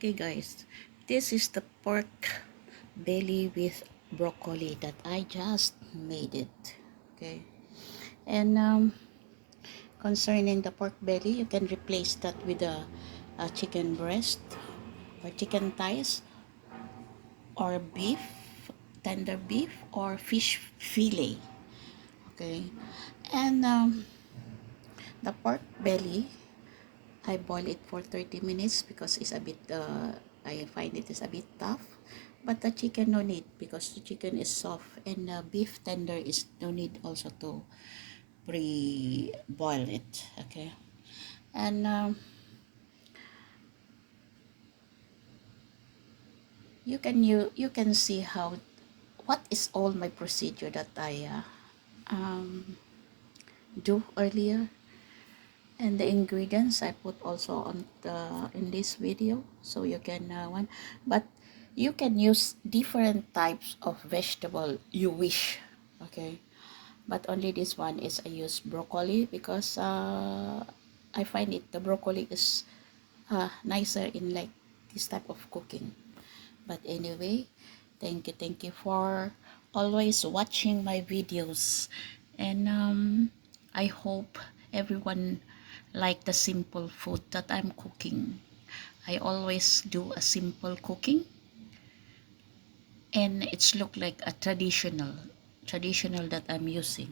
Okay guys, this is the pork belly with broccoli that I just made it. Okay, and concerning the pork belly, you can replace that with a chicken breast or chicken thighs or beef, tender beef or fish fillet. Okay, and the pork belly, I boil it for 30 minutes because it's a bit I find it is a bit tough. But the chicken no need because the chicken is soft, and the beef tender is no need also to pre-boil it. Okay, and you can see how what is all my procedure that I do earlier, and the ingredients I put also on the in this video, so you can one. But you can use different types of vegetable you wish. Okay, but only this one is I use broccoli because I find it the broccoli is nicer in like this type of cooking. But anyway, thank you for always watching my videos, and I hope everyone like the simple food that I'm cooking. I always do a simple cooking, and it's look like a traditional that I'm using,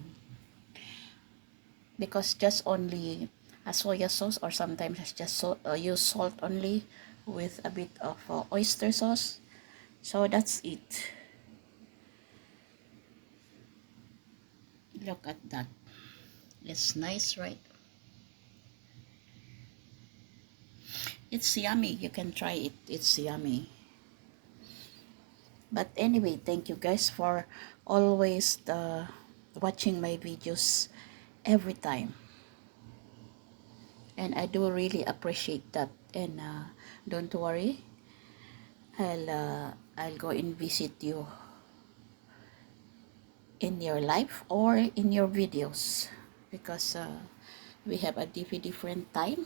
because just only a soya sauce, or sometimes I just use salt only with a bit of oyster sauce. So that's it. Look at that. It's nice, right? It's yummy. You can try it. It's yummy. But anyway, thank you guys for always watching my videos every time. And I do really appreciate that. And don't worry, I'll go and visit you in your life or in your videos, because we have a different timeline.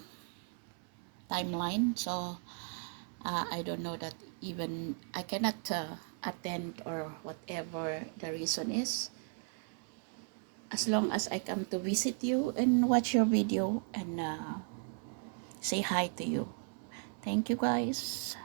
So I don't know that even I cannot attend, or whatever the reason is, as long as I come to visit you and watch your video and say hi to you. Thank you guys.